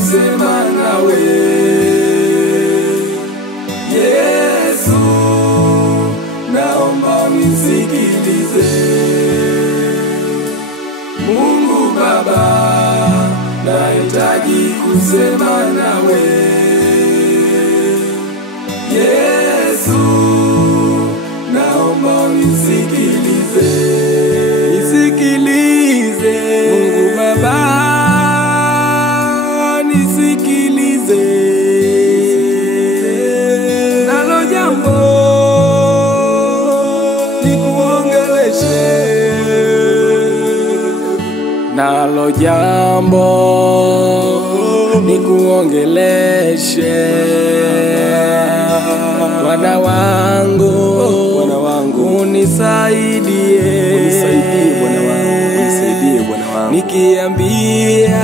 kusema nawe. Yesu, naomba unisikilize. Mungu Baba, nahitaji kusema nawe. Yesu, naomba unisikilize. Nisikilize Mungu Baba, nisikilize. Nalo jambo nikuongeleshe, nalo jambo nikuongeleshe. Bwana wangu, unisaidie, Bwana wangu, unisaidie Bwana wangu. Nikiambia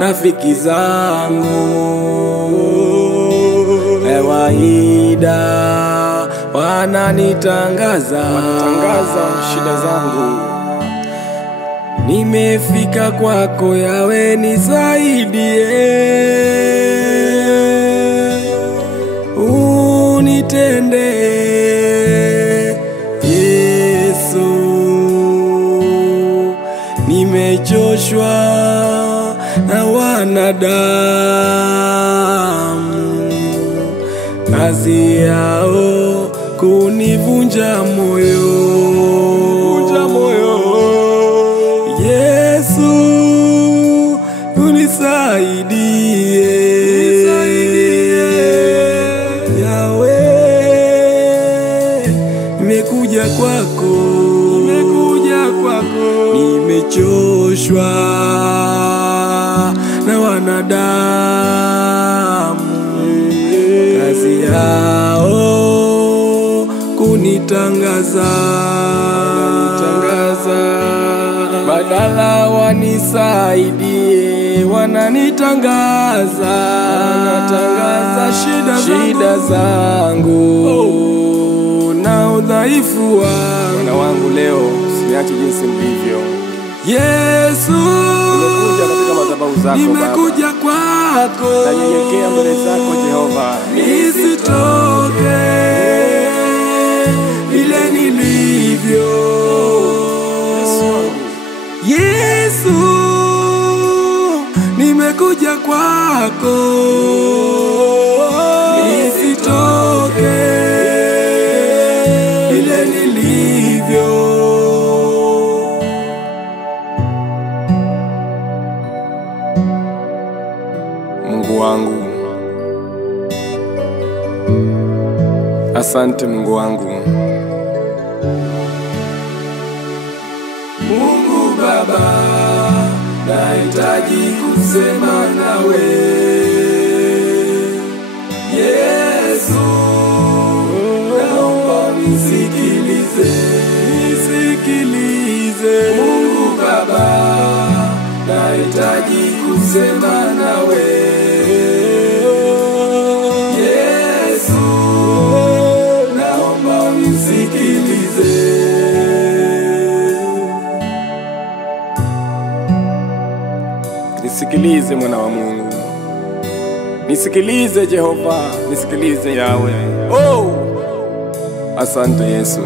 rafiki zangu kawaida wananitangaza shida zangu. Nimefika kwako Yawe, nisaidie, unitende Yesu. Nimechoshwa na wanadamu, kazi yao kunivunja moyo. Yesu, unisaidie. Yawe, nimekuja kwako, nimechoshwa na wanadamu, kazi yao kunitangaza. Badala wanisaidie, wananitangaza, shida zangu na udhaifu wangu. Bwana wangu, leo usiniache jinsi nilivyo. Yesu, nimekuja kwako, nanyenyekea mbele zako Jehova, nisitoke vile nilivyo. Yesu, nimekuja kwako, nisitoke vile nilivyo. Mungu wangu, asante Mungu wangu. Mungu Baba, nahitaji kusema nawe. Yesu, naomba unisikilize. Mungu Baba, nahitaji kusema nawe. Yesu, naomba unisikilize. Nisikilize mwana wa Mungu, nisikilize Jehova, nisikilize Yawe. Oh, asante Yesu.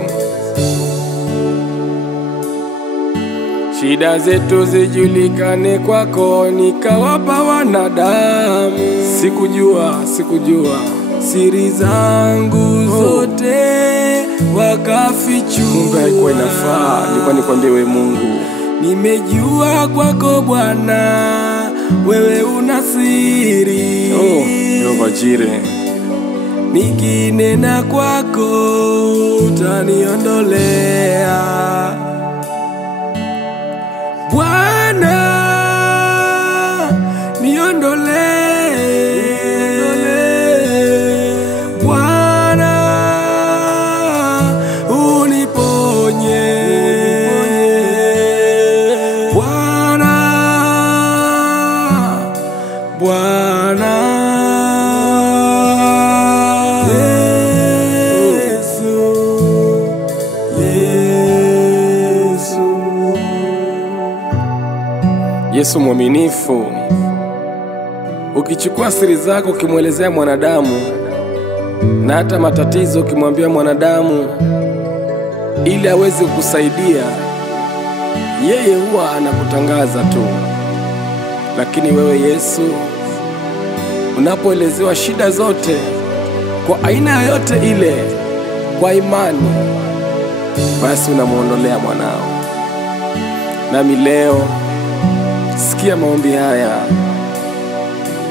Shida zetu zijulikane kwako, nikawapa wanadamu. Sikujua siri zangu zote wakafichua. Mungu, haikuwa inafaa, nilikuwa nikwambie wewe Mungu. Nimejua kwako Bwana, wewe una siri. Yehova Jire, nikinena kwako utaniondolea. Bwana, niondolee. Bwana, uniponye. Bwana Yesu. Yesu mwaminifu. Ukichukua siri zako ukimwelezea mwanadamu, na hata matatizo ukimwambia mwanadamu ili aweze kukusaidia, yeye huwa anakutangaza tu. Lakini wewe Yesu, unapoelezewa shida zote kwa aina yoyote ile kwa imani, basi unamuondolea mwanao. Nami leo sikia maombi haya,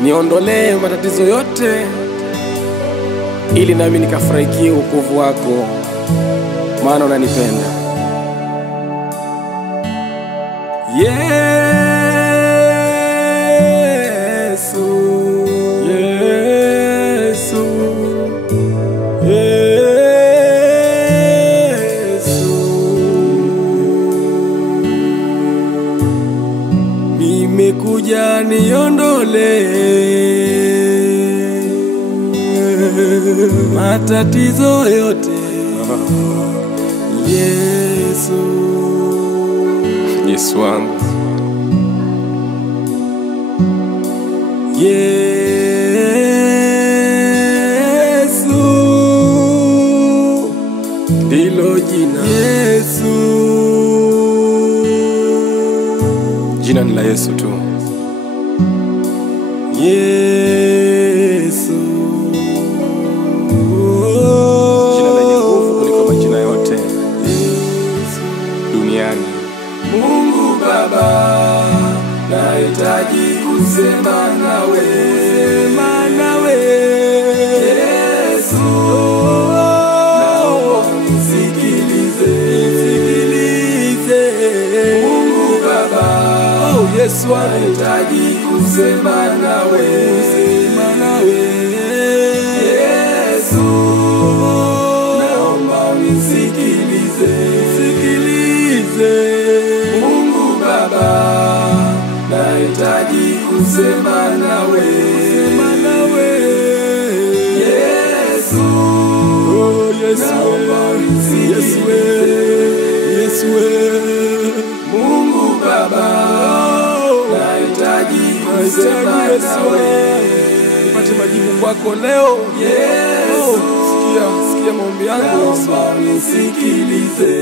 niondolee matatizo yote ili nami nikafurahikie wokovu wako, maana unanipenda. Yesu, Yesu, Yesu, nimekuja niondole matatizo yote. Yesu, Yesu wangu. Yesu ndilo jina. Yesu, jina ni la Yesu tu. Yesu, jina lenye nguvu kuliko majina yote duniani. Mungu Baba, nahitaji kusema nawe, Yesu, naomba unisikilize. Mungu Baba, Yesu, nahitaji kusema nawe, Yesu, naomba unisikilize. Mungu Baba, nahitaji kusema nawe, Yesu, naomba unisikilize. Mungu Baba, nahitaji kusema nawe, nipate majibu kwako leo. Yesu, sikia maombi yangu, naomba unisikilize.